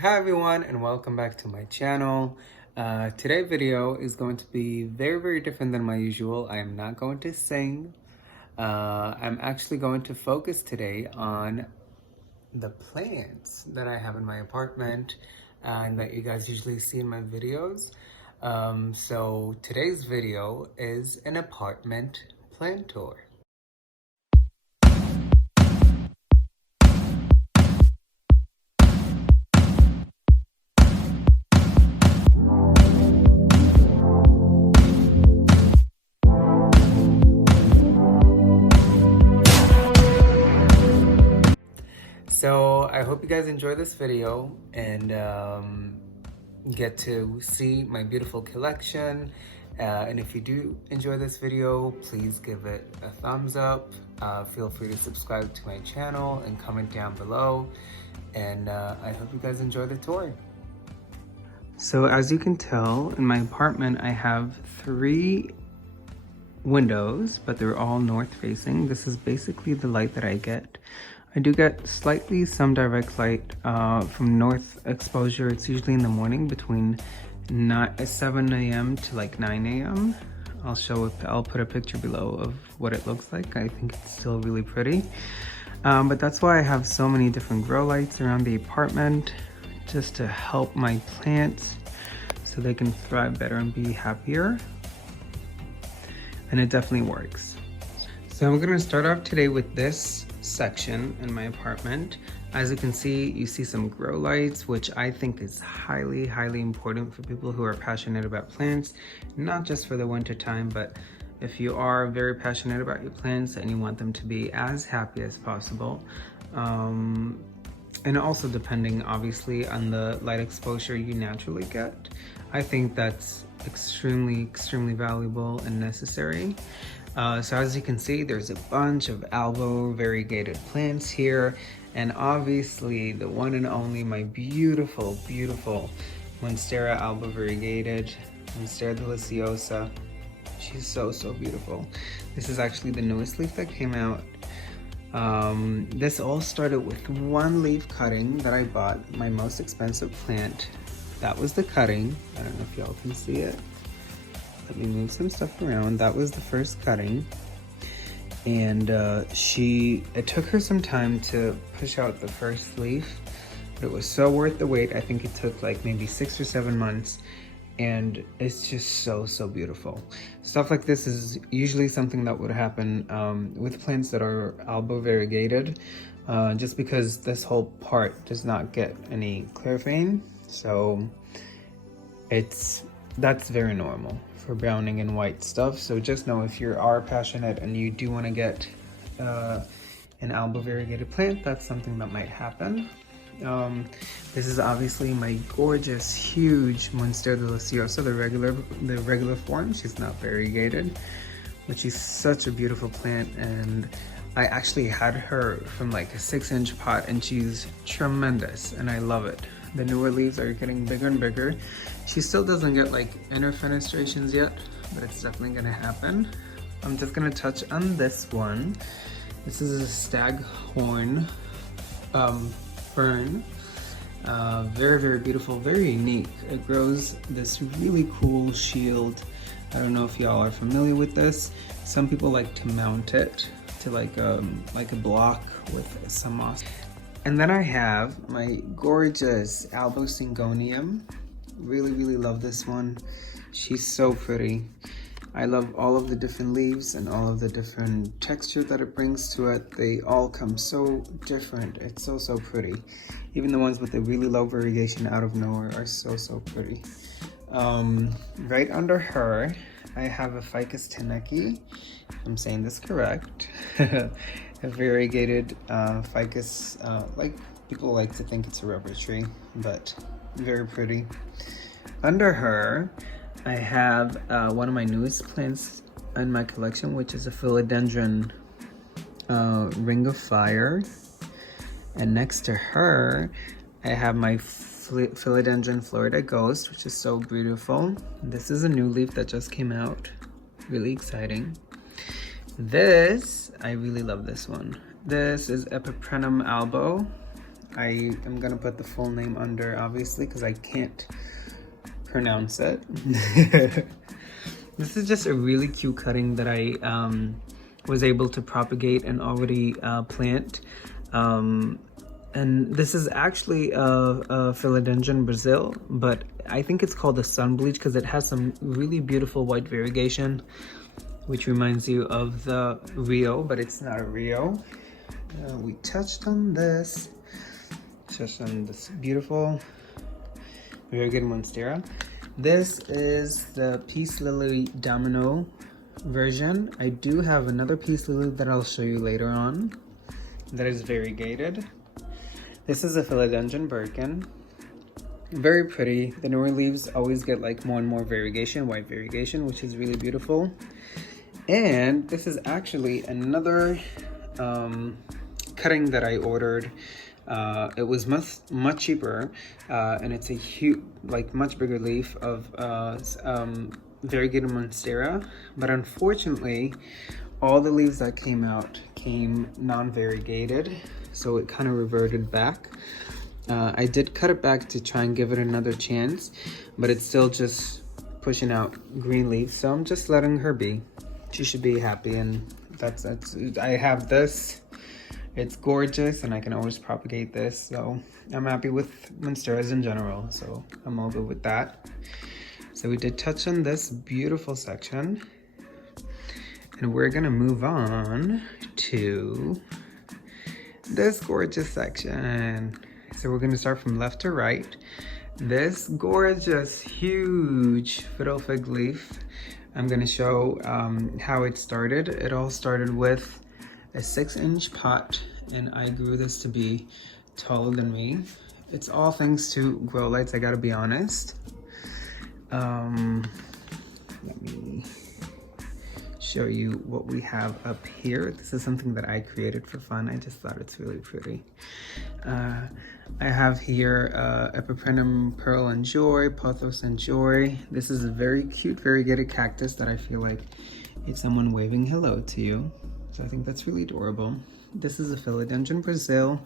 Hi everyone, and welcome back to my channel. Today's video is going to be very different than my usual. I am not going to sing. I'm actually going to focus today on the plants that I have in my apartment and that you guys usually see in my videos. So today's video is an apartment plant tour. So I hope you guys enjoy this video and get to see my beautiful collection. And if you do enjoy this video, please give it a thumbs up. Feel free to subscribe to my channel and comment down below. And I hope you guys enjoy the tour. So as you can tell, in my apartment, I have 3 windows, but they're all north facing. This is basically the light that I get. I do get slightly some direct light from north exposure. It's usually in the morning between 7 a.m. to like 9 a.m. I'll put a picture below of what it looks like. I think it's still really pretty. But that's why I have so many different grow lights around the apartment, just to help my plants so they can thrive better and be happier. And it definitely works. So I'm gonna start off today with this section in my apartment. As you can see, you see some grow lights, which I think is highly important for people who are passionate about plants, not just for the winter time, but if you are very passionate about your plants and you want them to be as happy as possible. And also depending obviously on the light exposure you naturally get. I think that's extremely valuable and necessary. So as you can see, there's a bunch of variegated plants here, and obviously the one and only, my beautiful Monstera variegated, Monstera deliciosa. She's so beautiful. This is actually the newest leaf that came out. This all started with one leaf cutting that I bought, my most expensive plant. That was the cutting. I don't know if y'all can see it. Let me move some stuff around. That was the first cutting. And it took her some time to push out the first leaf, but it was so worth the wait. I think it took like maybe 6 or 7 months, and it's just so beautiful. Stuff like this is usually something that would happen with plants that are variegated, just because this whole part does not get any chlorophane. So that's very normal for browning and white stuff. So just know, if you are passionate and you do want to get an variegated plant, that's something that might happen. This is obviously my gorgeous, huge Monstera deliciosa, the regular form. She's not variegated, but she's such a beautiful plant, and I actually had her from like a 6-inch pot, and she's tremendous, and I love it. The newer leaves are getting bigger and bigger. She still doesn't get like inner fenestrations yet, but it's definitely gonna happen. I'm just gonna touch on this one. This is a staghorn fern. Very beautiful, very unique. It grows this really cool shield. I don't know if y'all are familiar with this. Some people like to mount it to like a block with some moss. And then I have my gorgeous Syngonium. Really love this one. She's so pretty. I love all of the different leaves and all of the different texture that it brings to it. They all come so different. It's so pretty. Even the ones with the really low variegation out of nowhere are so pretty. Right under her, I have a Ficus teneki. If I'm saying this correct. A variegated ficus. Like, people like to think it's a rubber tree, but very pretty. Under her, I have one of my newest plants in my collection, which is a philodendron ring of fire. And next to her, I have my philodendron Florida Ghost, which is so beautiful. This is a new leaf that just came out. Really exciting. This, I really love this one. This is Epiprenum albo. I am gonna put the full name under, obviously, because I can't pronounce it. This is just a really cute cutting that I was able to propagate and already plant. And this is actually a Philodendron Brazil, but I think it's called the sun bleach because it has some really beautiful white variegation, which reminds you of the Rio, but it's not a Rio. We touched on this. Touched on this beautiful variegated monstera. This is the Peace Lily Domino version. I do have another Peace Lily that I'll show you later on that is variegated. This is a Philodendron Birkin. Very pretty. The newer leaves always get like more and more variegation, white variegation, which is really beautiful. And this is actually another cutting that I ordered. It was much cheaper, and it's a huge, like much bigger leaf of variegated monstera. But unfortunately, all the leaves that came out came non-variegated, so it kind of reverted back. I did cut it back to try and give it another chance, but it's still just pushing out green leaves, so I'm just letting her be. She should be happy, and that's I have this. It's gorgeous, and I can always propagate this, so I'm happy with monsteras in general, so I'm all good with that. So we did touch on this beautiful section, and we're gonna move on to this gorgeous section. So we're gonna start from left to right. This gorgeous, huge fiddle fig leaf. I'm gonna show how it started. It all started with a 6-inch pot, and I grew this to be taller than me. It's all thanks to grow lights, I gotta be honest. Let me show you what we have up here. This is something that I created for fun. I just thought it's really pretty. I have here Epiprenum Pearl and Joy, Pothos and Joy. This is a very cute variegated cactus that I feel like it's someone waving hello to you. So I think that's really adorable. This is a Philodendron Brazil,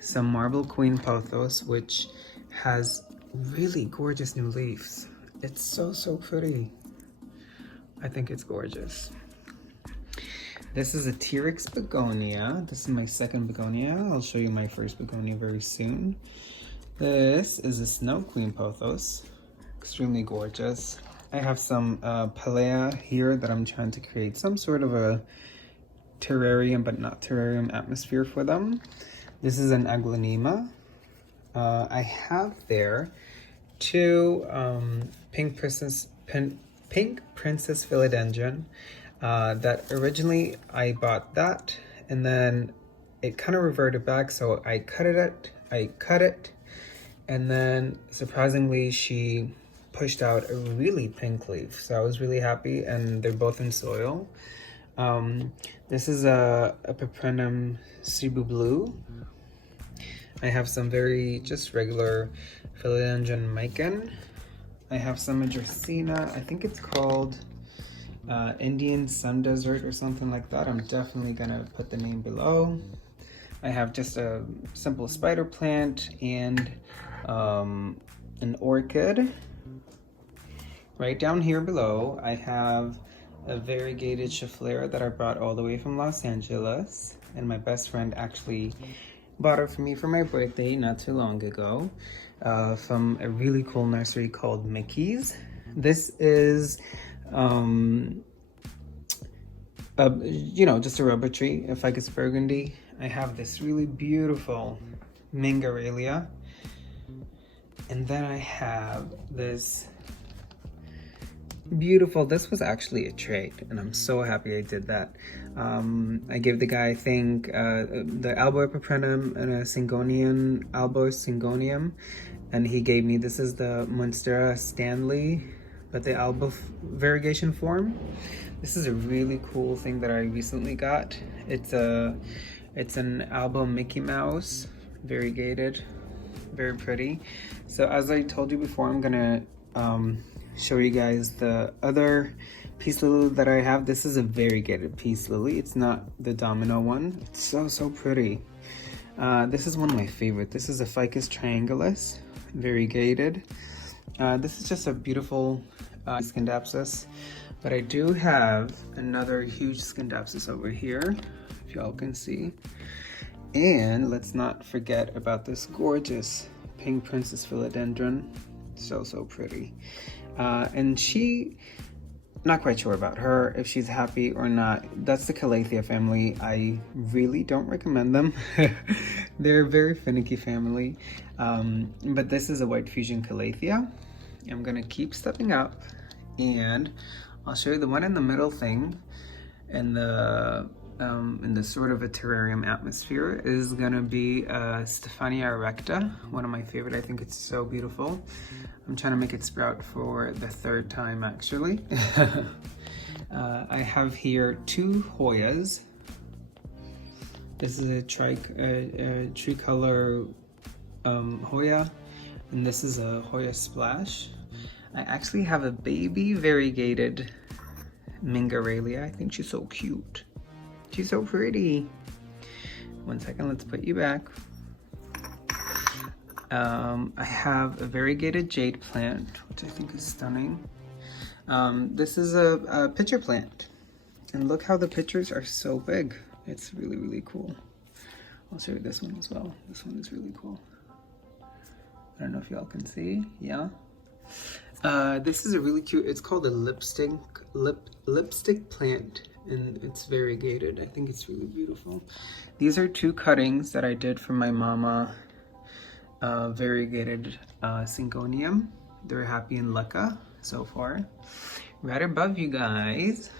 some Marble Queen Pothos, which has really gorgeous new leaves. It's so pretty. I think it's gorgeous. This is a T-Rex begonia. This is my second begonia. I'll show you my first begonia very soon. This is a Snow Queen Pothos. Extremely gorgeous. I have some Pelea here that I'm trying to create some sort of a terrarium, but not terrarium atmosphere for them. This is an Aglaonema. I have there two Pink Princess Philodendron. That originally I bought that, and then it kind of reverted back, so I cut it, and then surprisingly she pushed out a really pink leaf, so I was really happy, and they're both in soil. This is a Epiprenum Cebu Blue. I have some very just regular Philodendron Mikan. I have some Dracaena. I think it's called Indian Sun Desert or something like that. I'm definitely gonna put the name below. I have just a simple spider plant and an orchid. Right down here below, I have a variegated Schefflera that I brought all the way from Los Angeles, and my best friend actually bought it for me for my birthday not too long ago, from a really cool nursery called Mickey's. This is just a rubber tree, a Ficus burgundy. I have this really beautiful Mingarelia, and then I have this beautiful, this was actually a trade, and I'm so happy I did that. I gave the guy, I think, the Albo Epiprenum and a Syngonium, Albo Syngonium, and he gave me, this is the Monstera Stanley, but the Albo variegation form. This is a really cool thing that I recently got. It's an Albo Mickey Mouse, variegated, very pretty. So as I told you before, I'm gonna show you guys the other peace lily that I have. This is a variegated peace lily. It's not the domino one. It's so pretty. This is one of my favorite. This is a Ficus triangularis, variegated. This is just a beautiful Scindapsus, but I do have another huge Scindapsus over here, if y'all can see. And let's not forget about this gorgeous pink princess philodendron. So pretty. And she, not quite sure about her, if she's happy or not. That's the Calathea family. I really don't recommend them. They're a very finicky family. But this is a white fusion Calathea. I'm gonna keep stepping up and I'll show you the one in the middle thing. And in the sort of a terrarium atmosphere is gonna be Stephania erecta, one of my favorite. I think it's so beautiful. I'm trying to make it sprout for the third time actually. I have here two Hoyas. This is a tricolor Hoya, and this is a Hoya splash. I actually have a baby variegated Mingarelia. I think she's so cute. She's so pretty. One second, let's put you back. I have a variegated jade plant, which I think is stunning. This is a pitcher plant. And look how the pitchers are so big. It's really, really cool. I'll show you this one as well. This one is really cool. I don't know if y'all can see, yeah. This is a really cute, it's called a lipstick plant, and it's variegated. I think it's really beautiful. These are two cuttings that I did for my mama, variegated syngonium. They're happy in leca so far. Right above you guys,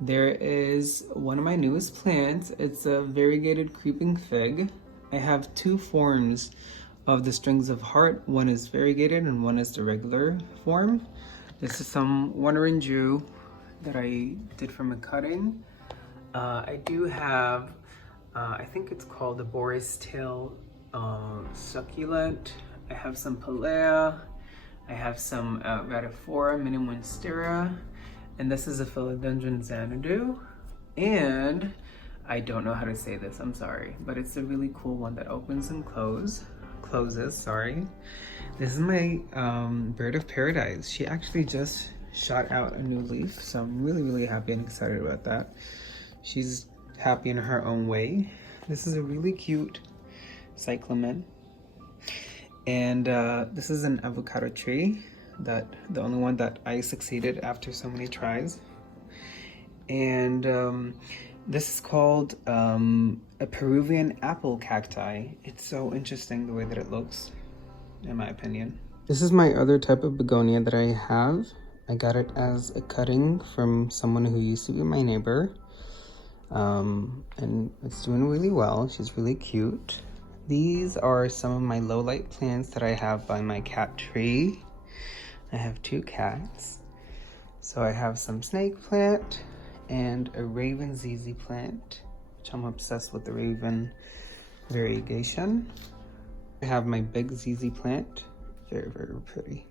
there is one of my newest plants. It's a variegated creeping fig. I have two forms of the strings of heart. One is variegated and one is the regular form. This is some wandering Jew that I did from a cutting. I do have, I think it's called the Boris tail succulent. I have some Palea. I have some Radiphora minimonstera. And this is a Philodendron Xanadu. And I don't know how to say this, I'm sorry, but it's a really cool one that opens and closes, sorry. This is my bird of paradise. She actually just shot out a new leaf, so I'm really, really happy and excited about that. She's happy in her own way. This is a really cute cyclamen. And this is an avocado tree, that the only one that I succeeded after so many tries. And this is called a Peruvian apple cacti. It's so interesting the way that it looks, in my opinion. This is my other type of begonia that I have. I got it as a cutting from someone who used to be my neighbor. And it's doing really well. She's really cute. These are some of my low light plants that I have by my cat tree. I have two cats. So I have some snake plant and a raven ZZ plant, which I'm obsessed with the raven variegation. I have my big ZZ plant, very, very pretty.